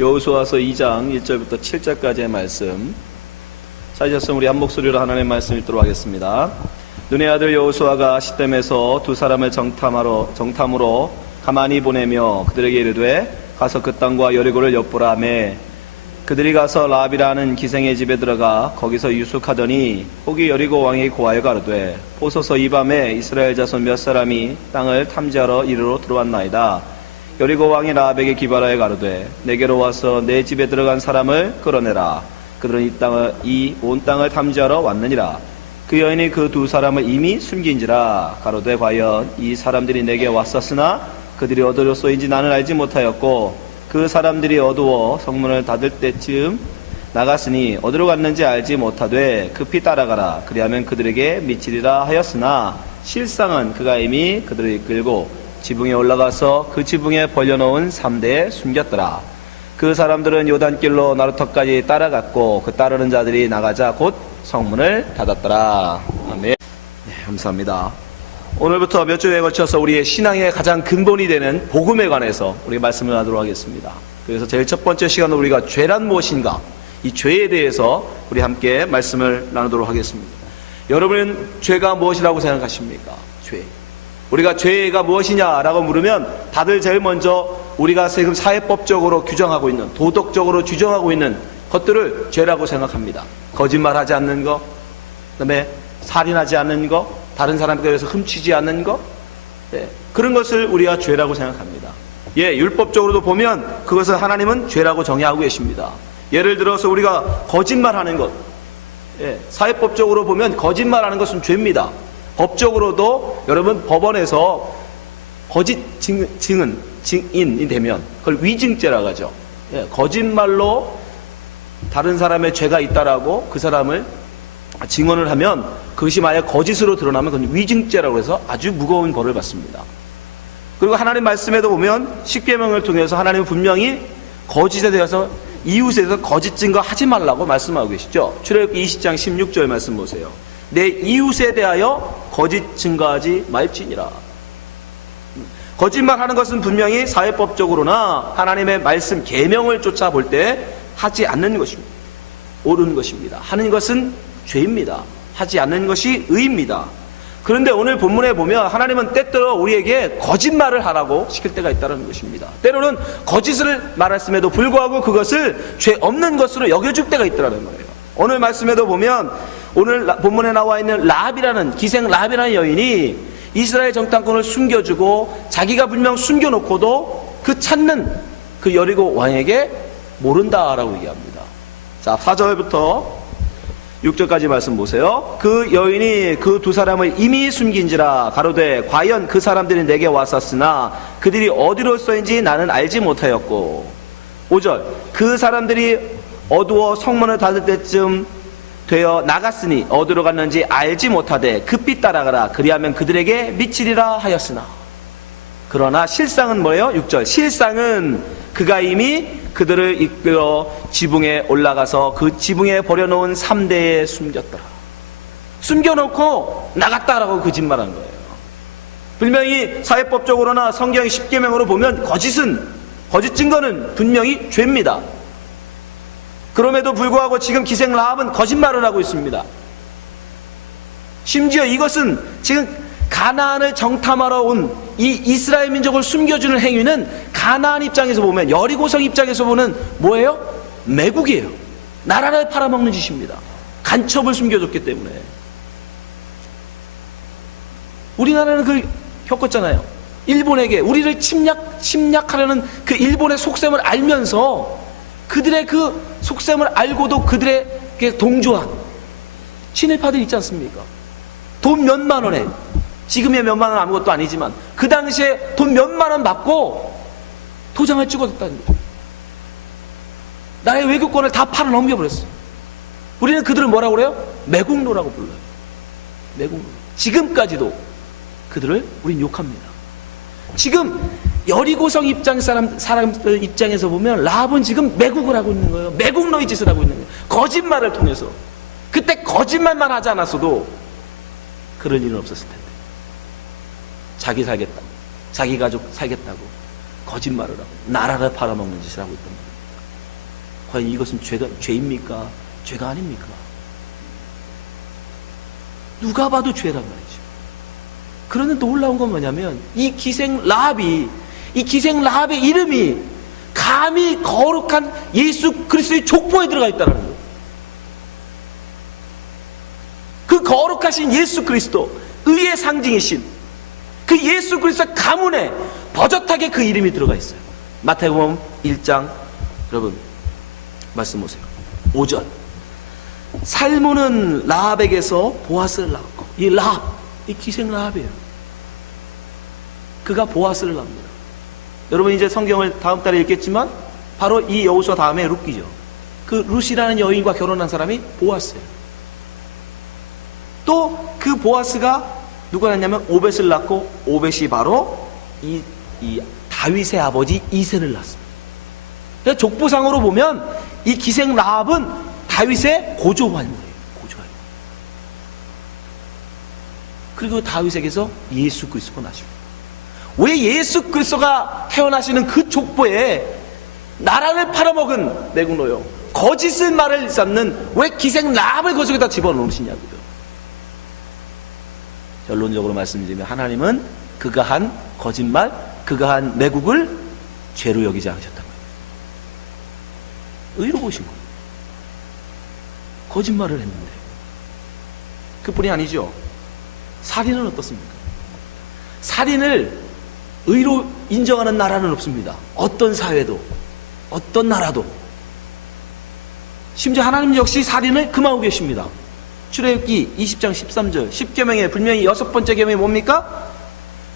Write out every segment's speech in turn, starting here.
여호수아서 2장 1절부터 7절까지의 말씀 찾으셨으면 우리 한 목소리로 하나님의 말씀 읽도록 하겠습니다. 눈의 아들 여호수아가 시댐에서 두 사람을 정탐으로 가만히 보내며 그들에게 이르되 가서 그 땅과 여리고를 엿보라 하매 그들이 가서 라합이라는 기생의 집에 들어가 거기서 유숙하더니 혹이 여리고 왕이 고하여 가로되 보소서 이 밤에 이스라엘 자손 몇 사람이 땅을 탐지하러 이리로 들어왔나이다. 여리고 왕이 라합에게 기발하여 가로되 내게로 와서 내 집에 들어간 사람을 끌어내라. 그들은 이 온 땅을 탐지하러 왔느니라. 그 여인이 그 두 사람을 이미 숨긴지라. 가로되 과연 이 사람들이 내게 왔었으나 그들이 어디로서인지 나는 알지 못하였고 그 사람들이 어두워 성문을 닫을 때쯤 나갔으니 어디로 갔는지 알지 못하되 급히 따라가라. 그리하면 그들에게 미치리라 하였으나 실상은 그가 이미 그들을 이끌고 지붕에 올라가서 그 지붕에 벌려놓은 3대에 숨겼더라. 그 사람들은 요단길로 나루터까지 따라갔고 그 따르는 자들이 나가자 곧 성문을 닫았더라. 아멘. 네, 감사합니다. 오늘부터 몇 주에 걸쳐서 우리의 신앙의 가장 근본이 되는 복음에 관해서 우리 말씀을 하도록 하겠습니다. 그래서 제일 첫 번째 시간은 우리가 죄란 무엇인가, 이 죄에 대해서 우리 함께 말씀을 나누도록 하겠습니다. 여러분은 죄가 무엇이라고 생각하십니까? 죄. 우리가 죄가 무엇이냐라고 물으면 다들 제일 먼저 우리가 지금 사회법적으로 규정하고 있는, 도덕적으로 규정하고 있는 것들을 죄라고 생각합니다. 거짓말하지 않는 것, 그다음에 살인하지 않는 것, 다른 사람에 대해서 훔치지 않는 것, 그런 것을 우리가 죄라고 생각합니다. 율법적으로도 보면 그것을 하나님은 죄라고 정의하고 계십니다. 예를 들어서 우리가 거짓말하는 것, 사회법적으로 보면 거짓말하는 것은 죄입니다. 법적으로도 여러분 법원에서 거짓 증인이 되면 그걸 위증죄라고 하죠. 거짓말로 다른 사람의 죄가 있다라고 그 사람을 증언을 하면 그것이 만약 거짓으로 드러나면 그건 위증죄라고 해서 아주 무거운 벌을 받습니다. 그리고 하나님 말씀에도 보면 십계명을 통해서 하나님은 분명히 거짓에 대해서 이웃에 대해서 거짓 증거하지 말라고 말씀하고 계시죠. 출애굽기 20장 16절 말씀 보세요. 내 이웃에 대하여 거짓 증거하지 말지니라. 거짓말하는 것은 분명히 사회법적으로나 하나님의 말씀 계명을 쫓아볼 때 하지 않는 것입니다. 옳은 것입니다. 하는 것은 죄입니다. 하지 않는 것이 의입니다. 그런데 오늘 본문에 보면 하나님은 때때로 우리에게 거짓말을 하라고 시킬 때가 있다는 것입니다. 때로는 거짓을 말했음에도 불구하고 그것을 죄 없는 것으로 여겨줄 때가 있다는 거예요. 오늘 말씀에도 보면 오늘 본문에 나와 있는 라합이라는 기생 라합이라는 여인이 이스라엘 정탐꾼을 숨겨주고 자기가 분명 숨겨놓고도 그 찾는 그 여리고 왕에게 모른다라고 얘기합니다. 자, 4절부터 6절까지 말씀 보세요. 그 여인이 그 두 사람을 이미 숨긴지라. 가로되 과연 그 사람들이 내게 왔었으나 그들이 어디로서인지 나는 알지 못하였고. 5절 그 사람들이 어두워 성문을 닫을 때쯤 되어 나갔으니 어디로 갔는지 알지 못하되 급히 따라가라. 그리하면 그들에게 미치리라 하였으나. 그러나 실상은 뭐예요? 6절 실상은 그가 이미 그들을 이끌어 지붕에 올라가서 그 지붕에 버려놓은 3대에 숨겼더라. 숨겨놓고 나갔다라고 거짓말한 거예요. 분명히 사회법적으로나 성경 10계명으로 보면 거짓 증거는 분명히 죄입니다. 그럼에도 불구하고 지금 기생 라합은 거짓말을 하고 있습니다. 심지어 이것은 지금 가나안을 정탐하러 온 이 이스라엘 민족을 숨겨주는 행위는 가나안 입장에서 보면, 여리고성 입장에서 보는 뭐예요? 매국이에요. 나라를 팔아먹는 짓입니다. 간첩을 숨겨줬기 때문에. 우리나라는 그걸 겪었잖아요. 일본에게 우리를 침략하려는 그 일본의 속셈을 알면서 그들의 그 속셈을 알고도 그들에게 동조한 친일파들 있지 않습니까? 돈 몇만 원에, 지금의 몇만 원 아무것도 아니지만 그 당시에 돈 몇만 원 받고 도장을 찍어줬다는 거죠. 나의 외교권을 다 팔아 넘겨버렸어요. 우리는 그들을 뭐라고 그래요? 매국노라고 불러요. 매국노. 지금까지도 그들을 우린 욕합니다. 지금 여리고성 사람들 입장에서 보면 라합은 지금 매국을 하고 있는 거예요. 매국노의 짓을 하고 있는 거예요. 거짓말을 통해서. 그때 거짓말만 하지 않았어도 그런 일은 없었을 텐데. 자기 살겠다고, 자기 가족 살겠다고 거짓말을 하고 나라를 팔아먹는 짓을 하고 있던 거예요. 과연 이것은 죄입니까? 죄가 아닙니까? 누가 봐도 죄란 말이죠. 그런데 놀라운 건 뭐냐면 이 기생 라합의 이름이 감히 거룩한 예수 그리스도의 족보에 들어가 있다는 거예요. 그 거룩하신 예수 그리스도, 의의 상징이신 그 예수 그리스도 가문에 버젓하게 그 이름이 들어가 있어요. 마태복음 1장, 여러분 말씀 보세요. 5절. 살몬은 라합에게서 보아스를 낳았고, 이 라합, 이 기생 라합이에요. 그가 보아스를 낳습니다. 여러분 이제 성경을 다음 달에 읽겠지만 바로 이 여호수아 다음에 룻기죠. 그 룻이라는 여인과 결혼한 사람이 보아스예요. 또 그 보아스가 누가 낳냐면 오벳을 낳고, 오벳이 바로 이 다윗의 아버지 이새를 낳습니다. 그래서 족보상으로 보면 이 기생 라합은 다윗의 고조환이에요. 고조환. 그리고 다윗에게서 예수 그리스도가 나십니다. 왜 예수 그리스도가 태어나시는 그 족보에 나라를 팔아먹은 매국노요, 거짓을 말을 쌓는 왜 기생 라합을 그 속에다 집어넣으시냐고요. 결론적으로 말씀드리면 하나님은 그가 한 거짓말, 그가 한 매국을 죄로 여기지 않으셨단 말이에요. 의로 보신 거예요. 거짓말을 했는데. 그뿐이 아니죠. 살인은 어떻습니까? 살인을 의로 인정하는 나라는 없습니다. 어떤 사회도, 어떤 나라도. 심지어 하나님 역시 살인을 금하고 계십니다. 출애굽기 20장 13절 10계명에 분명히 6번째 계명이 뭡니까?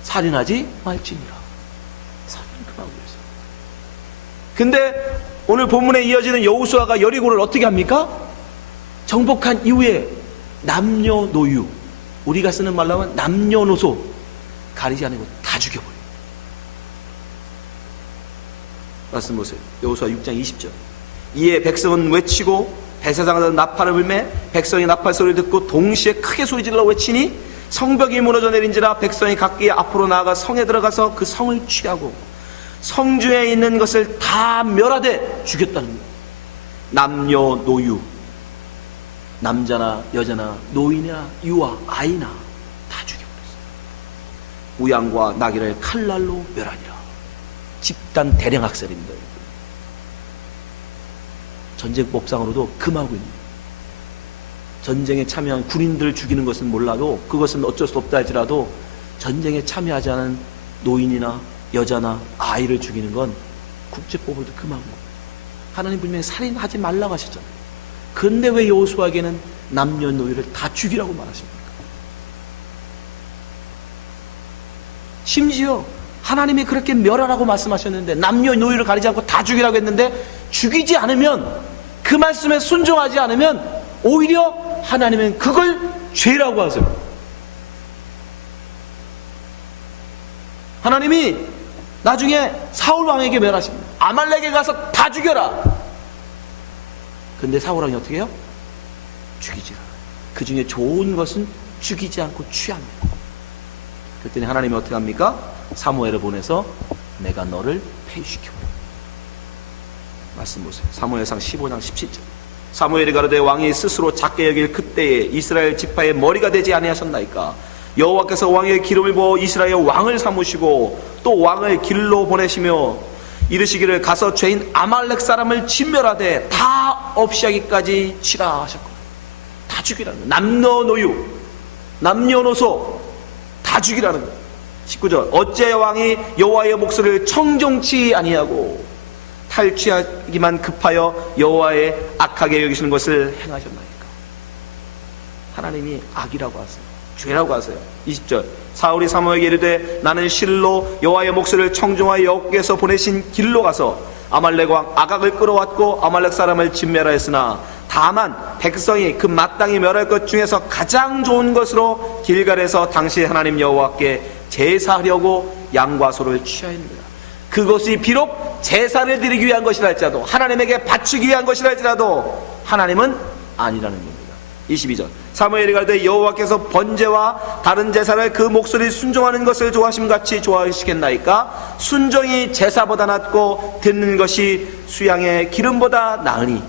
살인하지 말지니라. 살인을 금하고 계세요. 근데 오늘 본문에 이어지는 여호수아가 여리고를 어떻게 합니까? 정복한 이후에 남녀노유, 우리가 쓰는 말로 하면 남녀노소 가리지 않고 다 죽여버려요. 말씀 보세요. 여호수아 6장 20절. 이에 백성은 외치고 대사장에서 나팔을 불매 백성이 나팔 소리를 듣고 동시에 크게 소리질러 외치니 성벽이 무너져 내린지라 백성이 각기 앞으로 나아가 성에 들어가서 그 성을 취하고 성중에 있는 것을 다 멸하되 죽였다는 거예요. 남녀노유, 남자나 여자나 노인이나 유아 아이나 다 죽여버렸어요. 우양과 나귀를 칼날로 멸하니라. 집단 대량 학살입니다. 전쟁법상으로도 금하고 있는 거예요. 전쟁에 참여한 군인들을 죽이는 것은 몰라도, 그것은 어쩔 수 없다 할지라도 전쟁에 참여하지 않은 노인이나 여자나 아이를 죽이는 건 국제법으로도 금하고 거예요. 하나님 분명히 살인하지 말라고 하셨잖아요. 그런데 왜 여호수아에게는 남녀노유를 다 죽이라고 말하십니까? 심지어 하나님이 그렇게 멸하라고 말씀하셨는데, 남녀노유를 가리지 않고 다 죽이라고 했는데, 죽이지 않으면, 그 말씀에 순종하지 않으면 오히려 하나님은 그걸 죄라고 하세요. 하나님이 나중에 사울 왕에게 멸하십니다. 아말렉에 가서 다 죽여라. 근데 사울 왕이 어떻게 해요? 죽이지 않아요. 그 중에 좋은 것은 죽이지 않고 취합니다. 그랬더니 하나님이 어떻게 합니까? 사무엘을 보내서 내가 너를 폐위시켜. 말씀 보세요. 사무엘상 15장 17절. 사무엘이 가로되 왕이 스스로 작게 여길 그때에 이스라엘 지파의 머리가 되지 아니하셨나이까. 여호와께서 왕의 기름을 부어 이스라엘 왕을 삼으시고 또 왕을 길로 보내시며 이르시기를 가서 죄인 아말렉 사람을 진멸하되 다 없이 하기까지 치라 하셨고, 다 죽이라는 거예요. 남녀노유, 남녀노소 다 죽이라는 거예요. 19절. 어째 왕이 여호와의 목소리를 청종치 아니하고 탈취하기만 급하여 여호와의 악하게 여기시는 것을 행하셨나이까. 하나님이 악이라고 하세요. 죄라고 하세요. 20절. 사울이 사무엘에게 이르되 나는 실로 여호와의 목소리를 청종하여 여호와께서 보내신 길로 가서 아말렉 왕 아각을 끌어왔고 아말렉 사람을 진멸하였으나 다만 백성이 그 마땅히 멸할 것 중에서 가장 좋은 것으로 길갈에서 당시 하나님 여호와께 제사하려고 양과 소를 취하였느니라. 그것이 비록 제사를 드리기 위한 것이라 할지라도, 하나님에게 바치기 위한 것이라 할지라도 하나님은 아니라는 겁니다. 22절. 사무엘이 가되 여호와께서 번제와 다른 제사를 그 목소리 순종하는 것을 좋아하심같이 좋아하시겠나이까? 순종이 제사보다 낫고 듣는 것이 수양의 기름보다 나으니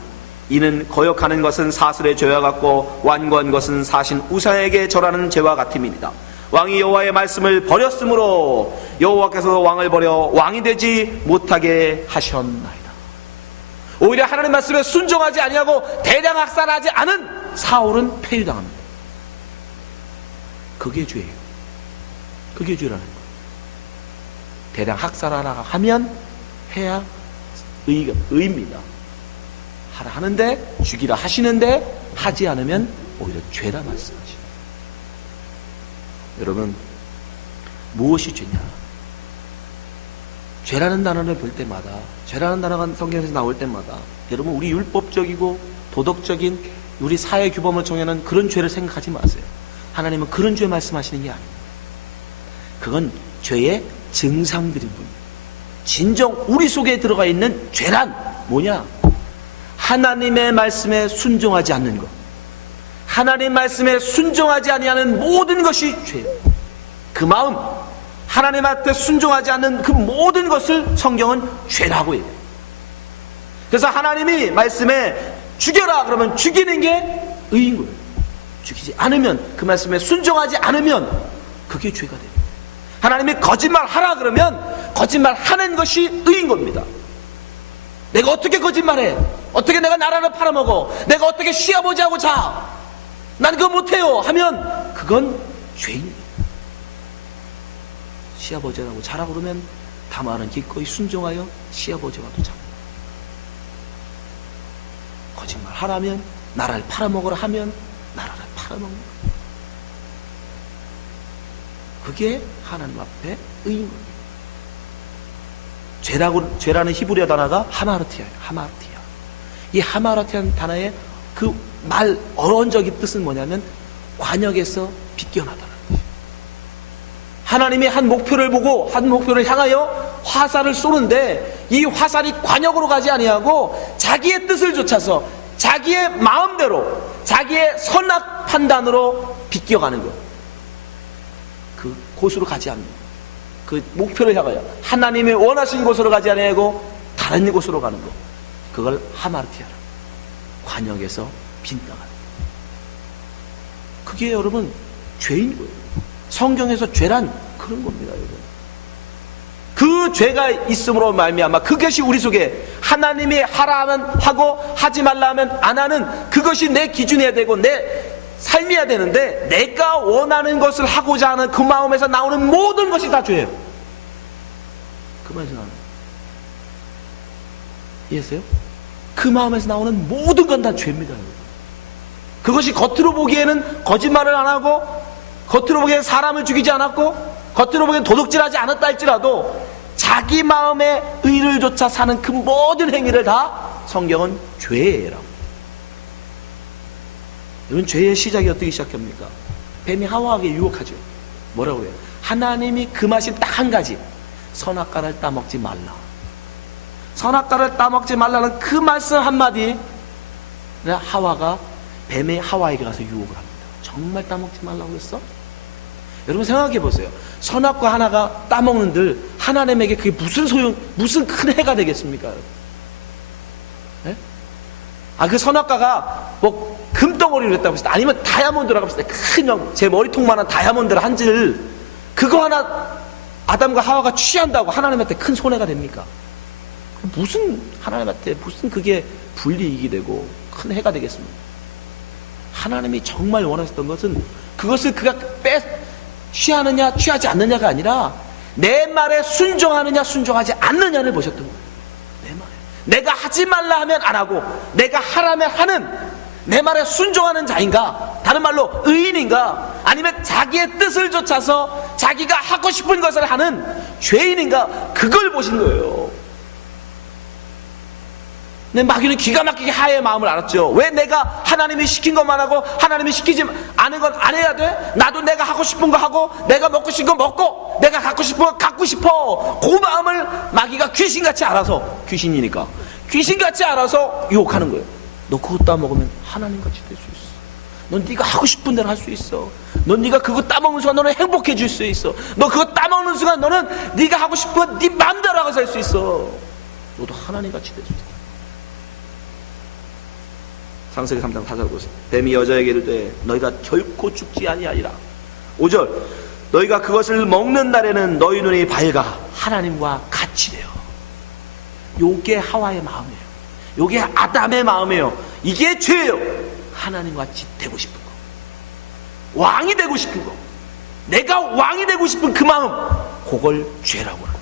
이는 거역하는 것은 사슬의 죄와 같고 완고한 것은 사신 우상에게 절하는 죄와 같음이니라. 왕이 여호와의 말씀을 버렸으므로 여호와께서 왕을 버려 왕이 되지 못하게 하셨나이다. 오히려 하나님 말씀에 순종하지 아니하고 대량 학살하지 않은 사울은 폐위당합니다. 그게 죄예요. 그게 죄라는 거예요. 대량 학살하라 하면 해야 의입니다. 하라 하는데, 죽이라 하시는데 하지 않으면 오히려 죄라 말씀하시죠. 여러분, 무엇이 죄냐? 죄라는 단어를 볼 때마다, 죄라는 단어가 성경에서 나올 때마다 여러분, 우리 율법적이고 도덕적인 우리 사회 규범을 정하는 그런 죄를 생각하지 마세요. 하나님은 그런 죄 말씀하시는 게 아닙니다. 그건 죄의 증상들인 분이에요. 진정 우리 속에 들어가 있는 죄란 뭐냐? 하나님의 말씀에 순종하지 않는 것, 하나님 말씀에 순종하지 아니하는 모든 것이 죄예요. 그 마음, 하나님한테 순종하지 않는 그 모든 것을 성경은 죄라고 얘기해요. 그래서 하나님이 말씀에 죽여라 그러면 죽이는 게 의인 거예요. 죽이지 않으면, 그 말씀에 순종하지 않으면 그게 죄가 돼요. 하나님이 거짓말하라 그러면 거짓말하는 것이 의인 겁니다. 내가 어떻게 거짓말해? 어떻게 내가 나라를 팔아먹어? 내가 어떻게 시아버지하고 자? 난 그거 못해요 하면 그건 죄입니다. 시아버지하고 자라 그러면 다말은 기꺼이 순종하여 시아버지와도 자. 거짓말 하라면, 나라를 팔아먹으라 하면 나라를 팔아먹는 거예요. 그게 하나님 앞에 의입니다. 죄라는 히브리어 단어가 하마르티아예요. 하마르티아. 이 하마르티아는 단어의 그 말 어원적인 뜻은 뭐냐면 관역에서 비껴나다는 거예요. 하나님이 한 목표를 보고 한 목표를 향하여 화살을 쏘는데 이 화살이 관역으로 가지 아니하고 자기의 뜻을 좇아서 자기의 마음대로 자기의 선악 판단으로 비껴가는 것. 그 곳으로 가지 않는 것. 그 목표를 향하여 하나님이 원하신 곳으로 가지 아니하고 다른 곳으로 가는 것. 그걸 하마르티아라. 관역에서 빗나가는. 그게 여러분 죄인 거예요. 성경에서 죄란 그런 겁니다, 여러분. 그 죄가 있음으로 말미암아 그것이 우리 속에 하나님이 하라 하면 하고 하지 말라 하면 안 하는 그것이 내 기준이어야 되고 내 삶이어야 되는데 내가 원하는 것을 하고자 하는 그 마음에서 나오는 모든 것이 다 죄예요. 그 마음에서 나오는 이해하세요? 그 마음에서 나오는 모든 건 다 죄입니다, 여러분. 그것이 겉으로 보기에는 거짓말을 안 하고 겉으로 보기에는 사람을 죽이지 않았고 겉으로 보기에는 도둑질하지 않았다 할지라도 자기 마음의 의를 좇아 사는 그 모든 행위를 다 성경은 죄라고. 여러분, 죄의 시작이 어떻게 시작합니까? 뱀이 하와에게 유혹하죠. 뭐라고 그래요? 하나님이 금하신 딱 한 가지, 선악과를 따먹지 말라. 선악과를 따먹지 말라는 그 말씀 한마디, 하와가 뱀이 하와에게 가서 유혹을 합니다. 정말 따먹지 말라고 했어? 여러분 생각해 보세요. 선악과 하나가 따먹는들 하나님에게 그게 무슨 소용, 무슨 큰 해가 되겠습니까? 네? 그 선악과가 뭐 금덩어리로 했다고 했을 때, 아니면 다이아몬드라고 했을 때 큰 제 머리통만한 다이아몬드를 한 질, 그거 하나 아담과 하와가 취한다고 하나님한테 큰 손해가 됩니까? 무슨 하나님한테 무슨 그게 불이익이 되고 큰 해가 되겠습니까? 하나님이 정말 원하셨던 것은 그것을 그가 취하느냐 취하지 않느냐가 아니라 내 말에 순종하느냐 순종하지 않느냐를 보셨던 거예요. 내 말에 내가 하지 말라 하면 안 하고 내가 하라면 하는 내 말에 순종하는 자인가, 다른 말로 의인인가, 아니면 자기의 뜻을 좇아서 자기가 하고 싶은 것을 하는 죄인인가, 그걸 보신 거예요. 근데 마귀는 기가 막히게 하의 마음을 알았죠. 왜 내가 하나님이 시킨 것만 하고 하나님이 시키지 않은 건 안 해야 돼? 나도 내가 하고 싶은 거 하고 내가 먹고 싶은 거 먹고 내가 갖고 싶은 거 갖고 싶어. 그 마음을 마귀가 귀신같이 알아서, 귀신이니까 귀신같이 알아서 유혹하는 거예요. 너 그거 따먹으면 하나님같이 될 수 있어. 넌 네가 하고 싶은 대로 할 수 있어. 넌 네가 그거 따먹는 순간 너는 행복해질 수 있어. 너 그거 따먹는 순간 너는 네가 하고 싶은 거 네 마음대로 하고 살 수 있어. 너도 하나님같이 될 수 있어. 창세기 3장 4절 보세요. 뱀이 여자에게 이르되 너희가 결코 죽지 아니하리라. 5절 너희가 그것을 먹는 날에는 너희 눈이 밝아 하나님과 같이 되어. 요게 하와의 마음이에요. 요게 아담의 마음이에요. 이게 죄예요. 하나님과 같이 되고 싶은 거, 왕이 되고 싶은 거, 내가 왕이 되고 싶은 그 마음, 그걸 죄라고 합니다.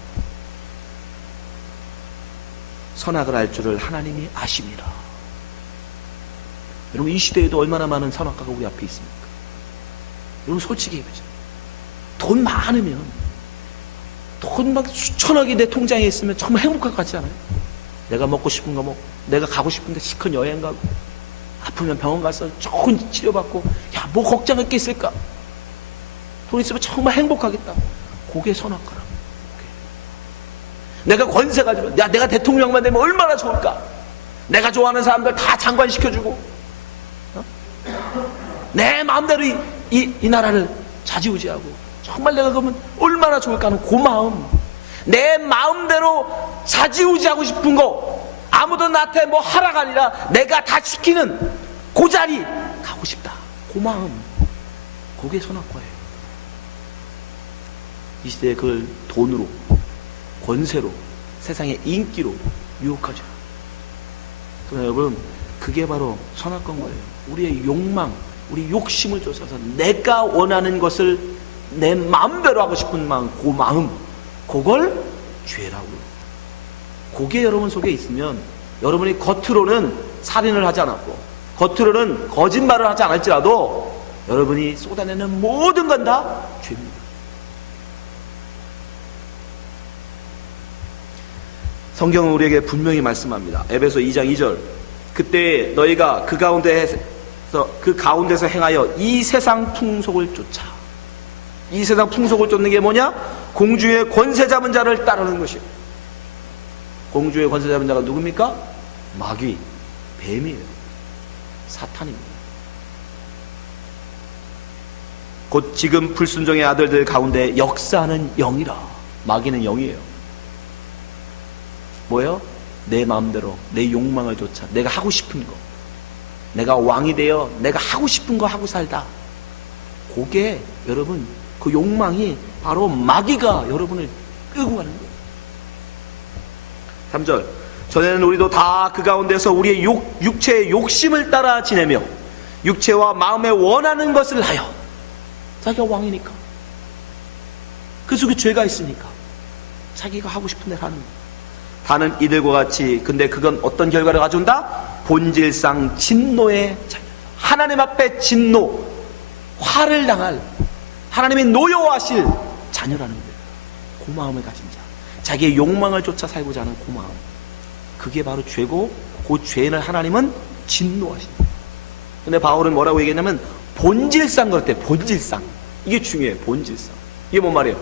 선악을 알 줄을 하나님이 아십니다. 여러분, 이 시대에도 얼마나 많은 선악과가 우리 앞에 있습니까? 여러분, 솔직히 얘기하죠. 돈 많으면, 돈 막 수천억이 내 통장에 있으면 정말 행복할 것 같지 않아요? 내가 먹고 싶은 거 먹고, 내가 가고 싶은 데 시큰 여행 가고, 아프면 병원 가서 좋은 치료받고, 야, 뭐 걱정할 게 있을까? 돈 있으면 정말 행복하겠다. 그게 선악과라고. 내가 권세 가지면, 야, 내가 대통령만 되면 얼마나 좋을까? 내가 좋아하는 사람들 다 장관시켜주고, 내 마음대로 이 나라를 좌지우지하고, 정말 내가 그러면 얼마나 좋을까 하는 그 마음, 내 마음대로 좌지우지하고 싶은 거, 아무도 나한테 뭐 하라가 아니라 내가 다 시키는 그 자리 가고 싶다. 그 마음, 그게 선악과예요. 이 시대에 그걸 돈으로, 권세로, 세상의 인기로 유혹하죠. 그러나 여러분, 그게 바로 선악과인 거예요. 우리의 욕망, 우리 욕심을 쫓아서 내가 원하는 것을 내 마음대로 하고 싶은 마음, 그 마음, 그걸 죄라고요. 그게 여러분 속에 있으면 여러분이 겉으로는 살인을 하지 않았고 겉으로는 거짓말을 하지 않을지라도 여러분이 쏟아내는 모든 건 다 죄입니다. 성경은 우리에게 분명히 말씀합니다. 에베소 2장 2절 그때 너희가 그 가운데서 행하여 이 세상 풍속을 쫓아. 이 세상 풍속을 쫓는 게 뭐냐? 공주의 권세 잡은 자를 따르는 것이에요. 공주의 권세 잡은 자가 누굽니까? 마귀, 뱀이에요. 사탄입니다. 곧 지금 불순종의 아들들 가운데 역사하는 영이라. 마귀는 영이에요. 뭐예요? 내 마음대로 내 욕망을 쫓아 내가 하고 싶은 거, 내가 왕이 되어 내가 하고 싶은 거 하고 살다. 그게 여러분, 그 욕망이 바로 마귀가 여러분을 끌고 가는 거예요. 3절 전에는 우리도 다 그 가운데서 우리의 육체의 욕심을 따라 지내며 육체와 마음에 원하는 것을 하여. 자기가 왕이니까, 그 속에 죄가 있으니까 자기가 하고 싶은 대로 하는 거예요. 다는 이들과 같이. 근데 그건 어떤 결과를 가져온다? 본질상 진노의 자녀. 하나님 앞에 진노, 화를 당할, 하나님이 노여워하실 자녀라는 거예요. 그 마음을 가진 자, 자기의 욕망을 쫓아 살고자 하는 그 마음, 그게 바로 죄고, 그 죄를 하나님은 진노하신다. 근데 바울은 뭐라고 얘기했냐면 본질상 그럴 때, 본질상, 이게 중요해요. 본질상. 이게 뭔 말이에요?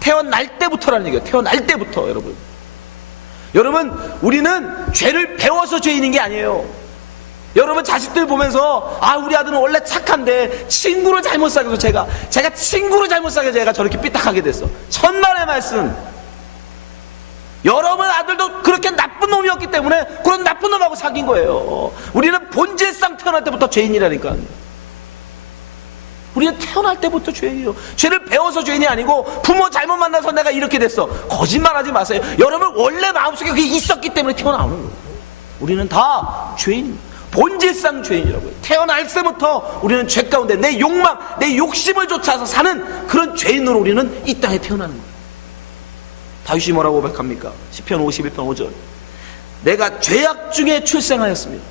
태어날 때부터라는 얘기예요. 태어날 때부터. 여러분, 우리는 죄를 배워서 죄인인 게 아니에요. 여러분 자식들 보면서, 아, 우리 아들은 원래 착한데 친구를 잘못 사귀어서 제가 친구를 잘못 사귀어서 제가 저렇게 삐딱하게 됐어. 천만의 말씀. 여러분 아들도 그렇게 나쁜 놈이었기 때문에 그런 나쁜 놈하고 사귄 거예요. 우리는 본질상 태어날 때부터 죄인이라니까. 우리는 태어날 때부터 죄인이에요. 죄를 배워서 죄인이 아니고 부모 잘못 만나서 내가 이렇게 됐어. 거짓말하지 마세요. 여러분 원래 마음속에 그게 있었기 때문에 태어나오는 거예요. 우리는 다 죄인입니다. 본질상 죄인이라고요. 태어날 때부터 우리는 죄 가운데 내 욕망, 내 욕심을 쫓아서 사는 그런 죄인으로 우리는 이 땅에 태어나는 거예요. 다윗이 뭐라고 고백합니까? 시편 51편 5절 내가 죄악 중에 출생하였습니다.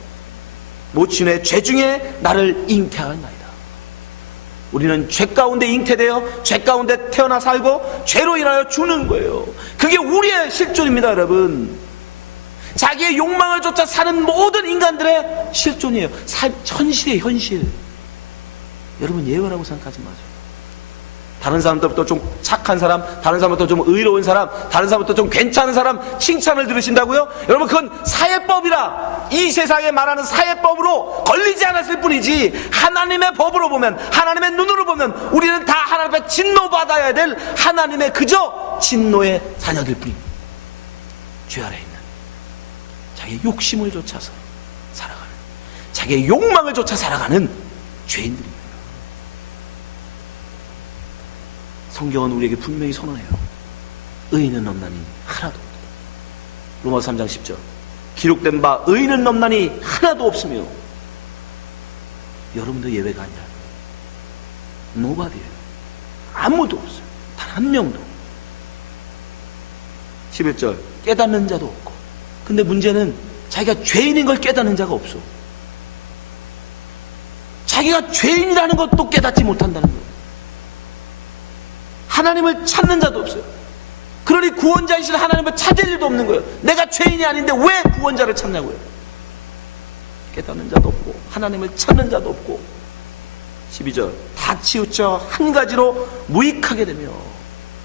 모친의 죄 중에 나를 잉태하였나이다. 우리는 죄 가운데 잉태되어 죄 가운데 태어나 살고 죄로 인하여 죽는 거예요. 그게 우리의 실존입니다. 여러분, 자기의 욕망을 쫓아 사는 모든 인간들의 실존이에요. 현실의 현실. 여러분 예외라고 생각하지 마세요. 다른 사람들부터 좀 착한 사람, 다른 사람부터 좀 의로운 사람, 다른 사람부터 좀 괜찮은 사람 칭찬을 들으신다고요? 여러분, 그건 사회법이라, 이 세상에 말하는 사회법으로 걸리지 않았을 뿐이지, 하나님의 법으로 보면, 하나님의 눈으로 보면 우리는 다 하나님 앞에 진노받아야 될 하나님의 그저 진노의 자녀들 뿐입니다. 죄 아래 있는 자기의 욕심을 쫓아서 살아가는, 자기의 욕망을 쫓아 살아가는 죄인들입니다. 성경은 우리에게 분명히 선언해요. 의인은 없나니 하나도 없다. 로마서 3장 10절. 기록된 바 의인은 없나니 하나도 없으며, 여러분도 예외가 아니라 노바디예요. 아무도 없어요. 단 한 명도. 11절. 깨닫는 자도 없고. 근데 문제는 자기가 죄인인 걸 깨닫는 자가 없어. 자기가 죄인이라는 것도 깨닫지 못한다는 거예요. 하나님을 찾는 자도 없어요. 그러니 구원자이신 하나님을 찾을 일도 없는 거예요. 내가 죄인이 아닌데 왜 구원자를 찾냐고요. 깨닫는 자도 없고 하나님을 찾는 자도 없고. 12절. 다 치우쳐 한 가지로 무익하게 되며,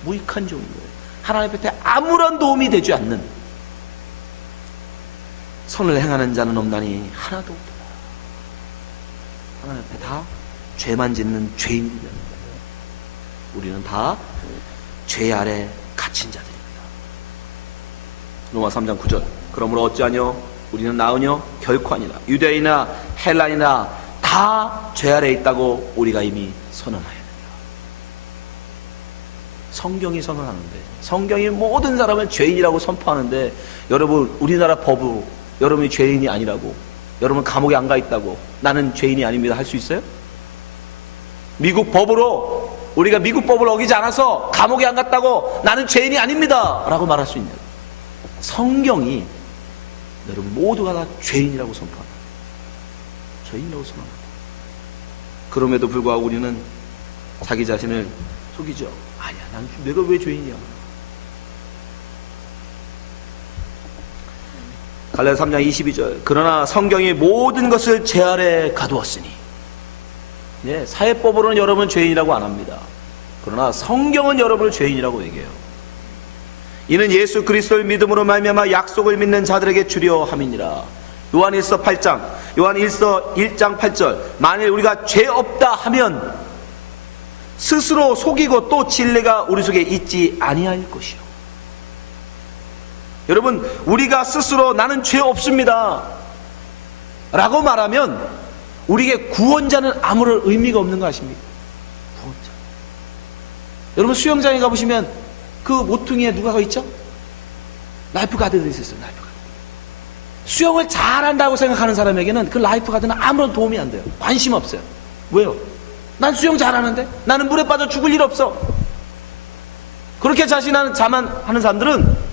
무익한 종인 거예요. 하나님 앞에 아무런 도움이 되지 않는, 선을 행하는 자는 없나니 하나도 없다. 하나님 앞에 다 죄만 짓는 죄인들입니다. 우리는 다 죄 아래 갇힌 자들입니다. 로마 3장 9절. 그러므로 어찌하뇨? 우리는 나으뇨? 결코 아니라. 유대인이나 헬라인이나 다 죄 아래 있다고 우리가 이미 선언하였느니라. 성경이 선언하는데, 성경이 모든 사람을 죄인이라고 선포하는데, 여러분 우리나라 법으로 여러분이 죄인이 아니라고, 여러분 감옥에 안 가 있다고 나는 죄인이 아닙니다 할 수 있어요? 미국 법으로 우리가 미국 법을 어기지 않아서 감옥에 안 갔다고 나는 죄인이 아닙니다 라고 말할 수 있냐고. 성경이 여러분 모두가 다 죄인이라고 선포한다. 죄인이라고 선언한다. 그럼에도 불구하고 우리는 자기 자신을 속이죠. 아니야, 난 내가 왜 죄인이야. 갈라디아 3장 22절. 그러나 성경이 모든 것을 제 아래 가두었으니. 예, 사회법으로는 여러분은 죄인이라고 안 합니다. 그러나 성경은 여러분을 죄인이라고 얘기해요. 이는 예수 그리스도를 믿음으로 말미암아 약속을 믿는 자들에게 주려 함이니라. 요한일서 8장, 요한일서 1장 8절. 만일 우리가 죄 없다 하면 스스로 속이고 또 진리가 우리 속에 있지 아니할 것이요. 여러분, 우리가 스스로 나는 죄 없습니다 라고 말하면 우리에게 구원자는 아무런 의미가 없는 거 아십니까? 구원자. 여러분 수영장에 가보시면 그 모퉁이에 누가 있죠? 라이프 가드들이 있어요. 라이프 가드. 수영을 잘한다고 생각하는 사람에게는 그 라이프 가드는 아무런 도움이 안 돼요. 관심 없어요. 왜요? 난 수영 잘하는데, 나는 물에 빠져 죽을 일 없어. 그렇게 자만하는 사람들은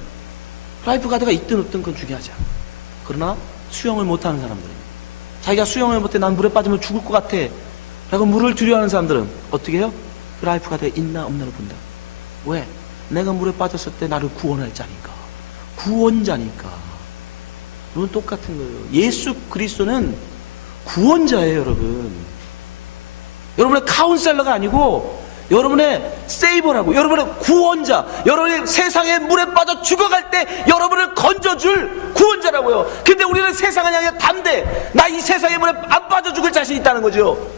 라이프 가드가 있든 없든 그건 중요하지 않아. 그러나 수영을 못하는 사람들은, 자기가 수영을 못해 난 물에 빠지면 죽을 것 같아 라고 물을 두려워하는 사람들은 어떻게 해요? 그 라이프 가드가 있나 없나를 본다. 왜? 내가 물에 빠졌을 때 나를 구원할 자니까, 구원자니까. 이건 똑같은 거예요. 예수 그리스도는 구원자예요. 여러분, 여러분의 카운셀러가 아니고 여러분의 세이버라고, 여러분의 구원자, 여러분이 세상의 물에 빠져 죽어갈 때 여러분을 건져줄 구원자라고요. 근데 우리는 세상을 향해 담대, 나 이 세상의 물에 안 빠져 죽을 자신이 있다는 거죠.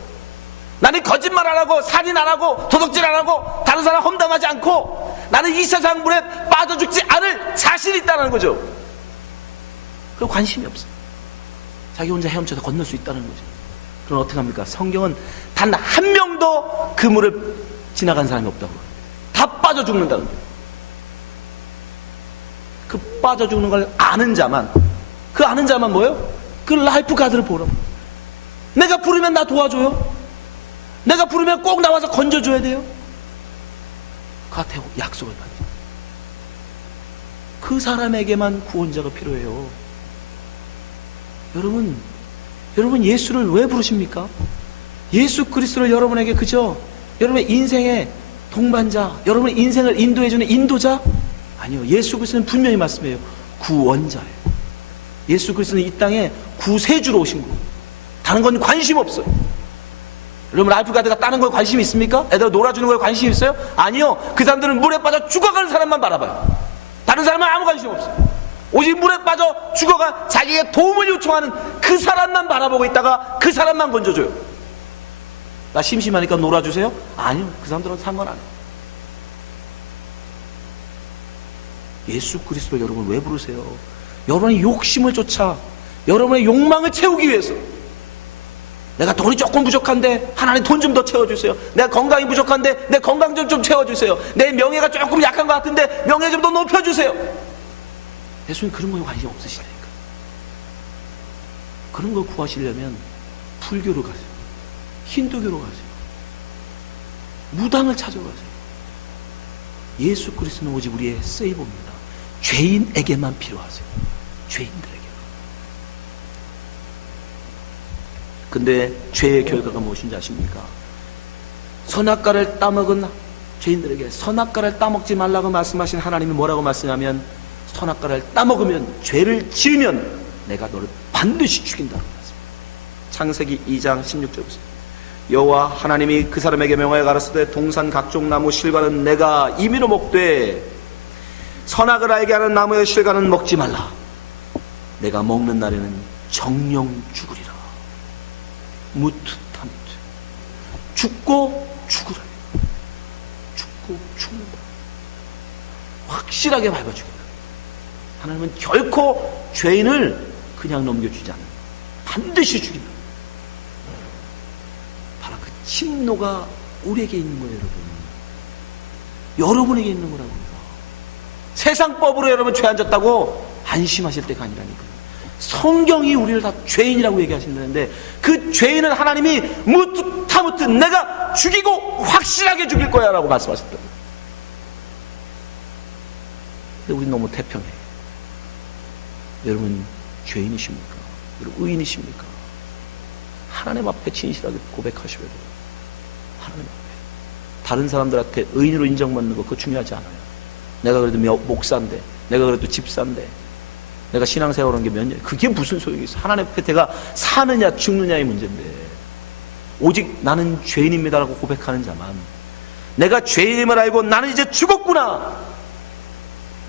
나는 거짓말 안 하고 살인 안 하고 도둑질 안 하고 다른 사람 험담하지 않고 나는 이 세상 물에 빠져 죽지 않을 자신이 있다는 거죠. 그럼 관심이 없어요. 자기 혼자 헤엄쳐서 건널 수 있다는 거죠. 그럼 어떻게 합니까? 성경은 단 한 명도 그 물을 지나간 사람이 없다고. 다 빠져 죽는다는 거예요. 그 빠져 죽는 걸 아는 자만, 그 아는 자만 뭐예요? 그 라이프 가드를 보라고. 내가 부르면 나 도와줘요? 내가 부르면 꼭 나와서 건져줘야 돼요? 그한테 약속을 받죠. 그 사람에게만 구원자가 필요해요. 여러분 예수를 왜 부르십니까? 예수 그리스도를 여러분에게 그저 여러분의 인생의 동반자, 여러분의 인생을 인도해주는 인도자? 아니요. 예수 그리스도는 분명히 말씀해요. 구원자예요. 예수 그리스도는 이 땅에 구세주로 오신 거예요. 다른 건 관심 없어요. 여러분, 라이프가드가 따는 거에 관심이 있습니까? 애들 놀아주는 거에 관심이 있어요? 아니요. 그 사람들은 물에 빠져 죽어가는 사람만 바라봐요. 다른 사람은 아무 관심 없어요. 오직 물에 빠져 죽어가 자기에게 도움을 요청하는 그 사람만 바라보고 있다가 그 사람만 건져줘요. 나 심심하니까 놀아주세요? 아니요. 그 사람들은 상관 안 해요. 예수 그리스도를 여러분 왜 부르세요? 여러분의 욕심을 쫓아, 여러분의 욕망을 채우기 위해서. 내가 돈이 조금 부족한데 하나님 돈 좀 더 채워주세요. 내가 건강이 부족한데 내 건강 좀 채워주세요. 내 명예가 조금 약한 것 같은데 명예 좀 더 높여주세요. 예수님 그런 거에 관심 없으시다니까. 그런 걸 구하시려면 불교로 가세요. 힌두교로 가세요. 무당을 찾아가세요. 예수 그리스도는 오직 우리의 세이버입니다. 죄인에게만 필요하세요. 죄인들에게. 근데 죄의 결과가 무엇인지 아십니까? 선악과를 따먹은 죄인들에게 선악과를 따먹지 말라고 말씀하신 하나님이 뭐라고 말씀하면, 선악과를 따먹으면, 죄를 지으면 내가 너를 반드시 죽인다고 말씀합니다. 창세기 2장 16절 보세요. 여호와 하나님이 그 사람에게 명하여 가라사대 동산 각종 나무 실과는 내가 임의로 먹되 선악을 알게 하는 나무의 실과는 먹지 말라. 내가 먹는 날에는 정령 죽으리라. 무트타무트. 죽고 죽으라. 죽고 죽는다. 확실하게 밟아주겠다. 하나님은 결코 죄인을 그냥 넘겨주지 않는다. 반드시 죽인다. 바로 그 진노가 우리에게 있는 거예요, 여러분. 여러분에게 있는 거라고요. 세상법으로 여러분 죄 안 졌다고 안심하실 때가 아니라니까요. 성경이 우리를 다 죄인이라고 얘기하신다는데, 그 죄인은 하나님이 무트타무트 내가 죽이고 확실하게 죽일 거야 라고 말씀하셨다. 근데 우리 너무 태평해. 여러분 죄인이십니까? 여러분 의인이십니까? 하나님 앞에 진실하게 고백하셔야 돼요. 하나님 앞에. 다른 사람들한테 의인으로 인정받는 거 그거 중요하지 않아요. 내가 그래도 목사인데, 내가 그래도 집사인데, 내가 신앙생활 한 게 몇 년, 그게 무슨 소용이 있어. 하나님 앞에 내가 사느냐 죽느냐의 문제인데, 오직 나는 죄인입니다라고 고백하는 자만, 내가 죄인임을 알고 나는 이제 죽었구나.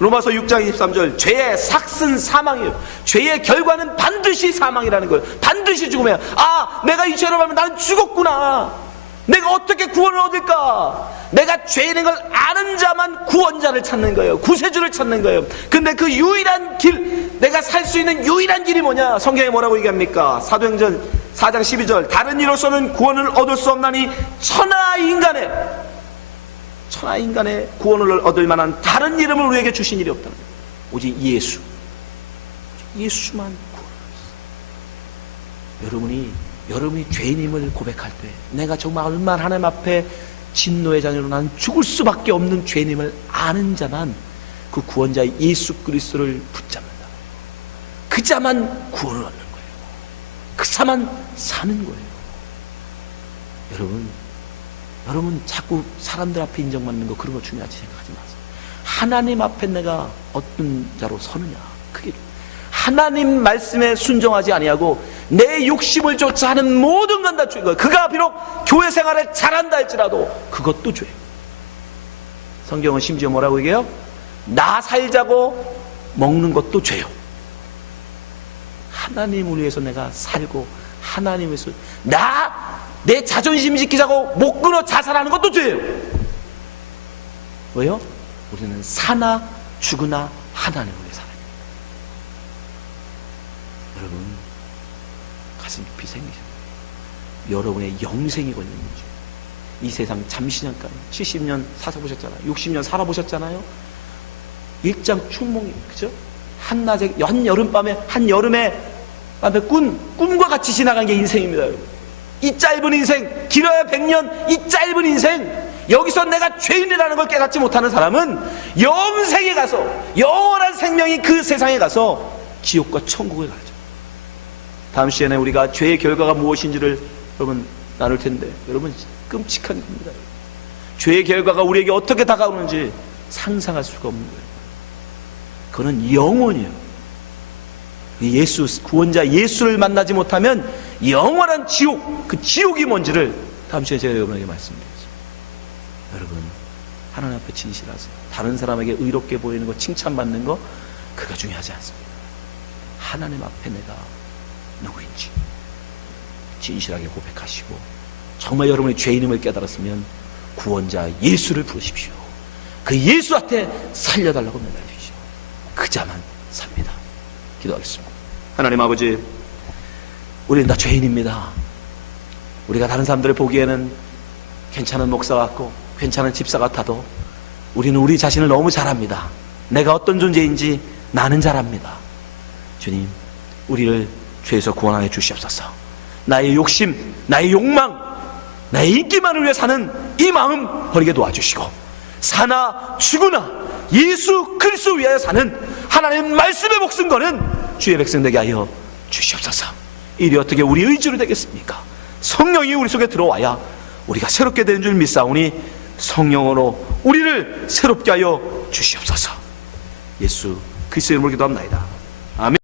로마서 6장 23절, 죄의 삭은 사망이에요. 죄의 결과는 반드시 사망이라는 거예요. 반드시 죽음이야. 아, 내가 이 죄로 말하면 나는 죽었구나. 내가 어떻게 구원을 얻을까? 내가 죄인인 걸 아는 자만 구원자를 찾는 거예요. 구세주를 찾는 거예요. 근데 그 유일한 길, 내가 살 수 있는 유일한 길이 뭐냐? 성경에 뭐라고 얘기합니까? 사도행전 4장 12절, 다른 이로서는 구원을 얻을 수 없나니 천하인간의 구원을 얻을 만한 다른 이름을 우리에게 주신 일이 없다는 거예요. 오직 예수. 예수만 구원을 얻습니다. 여러분이 죄인임을 고백할 때, 내가 정말 얼마나 하나님 앞에 진노의 자녀로 난 죽을 수밖에 없는 죄인임을 아는 자만 그 구원자 예수 그리스도를 붙잡는다. 그 자만 구원을 얻는 거예요. 그 자만 사는 거예요. 여러분 자꾸 사람들 앞에 인정받는 거, 그런 거 중요하지 생각하지 마세요. 하나님 앞에 내가 어떤 자로 서느냐, 그게 하나님 말씀에 순종하지 아니하고 내 욕심을 쫓아 하는 모든 건 다 죄인 거예요. 그가 비록 교회 생활을 잘한다 할지라도 그것도 죄예요. 성경은 심지어 뭐라고 얘기해요? 나 살자고 먹는 것도 죄요. 하나님을 위해서 내가 살고, 하나님을 위해서 내 자존심 지키자고 목 끊어 자살하는 것도 죄예요. 왜요? 우리는 사나 죽으나 하나님을 위해 살아요. 여러분 가슴 깊이 생기세요. 여러분의 영생이 걸리는 거죠. 이 세상 잠시 잠깐 70년 살아보셨잖아요. 60년 살아보셨잖아요. 일장 춘몽이, 그죠? 한낮에, 한여름밤에 밤에 꿈과 같이 지나간 게 인생입니다. 여러분. 이 짧은 인생, 길어야 100년, 이 짧은 인생, 여기서 내가 죄인이라는 걸 깨닫지 못하는 사람은 영생에 가서, 영원한 생명이 그 세상에 가서 지옥과 천국을 가죠. 다음 시간에 우리가 죄의 결과가 무엇인지를 여러분 나눌 텐데, 여러분 끔찍한 겁니다. 죄의 결과가 우리에게 어떻게 다가오는지 상상할 수가 없는 거예요. 그거는 영원이에요. 구원자 예수를 만나지 못하면 영원한 지옥, 그 지옥이 뭔지를 다음 시간에 제가 여러분에게 말씀드리겠습니다. 여러분, 하나님 앞에 진실하세요. 다른 사람에게 의롭게 보이는 거, 칭찬받는 거, 그거 중요하지 않습니다. 하나님 앞에 내가 누구인지 진실하게 고백하시고, 정말 여러분이 죄인임을 깨달았으면 구원자 예수를 부르십시오. 그 예수 앞에 살려달라고 매달리십시오. 그자만 삽니다. 기도하겠습니다. 하나님 아버지, 우리는 다 죄인입니다. 우리가 다른 사람들을 보기에는 괜찮은 목사 같고 괜찮은 집사 같아도 우리는 우리 자신을 너무 잘 압니다. 내가 어떤 존재인지 나는 잘 압니다. 주님, 우리를 죄에서 구원하여 주시옵소서. 나의 욕심, 나의 욕망, 나의 인기만을 위해 사는 이 마음 버리게 도와주시고, 사나 죽으나 예수 그리스도 위하여 사는 하나님의 말씀에 목숨 거는 주의 백성 되게 하여 주시옵소서. 일이 어떻게 우리 의지로 되겠습니까? 성령이 우리 속에 들어와야 우리가 새롭게 되는 줄 믿사오니 성령으로 우리를 새롭게 하여 주시옵소서. 예수 그리스도의 이름으로 기도합나이다. 아멘.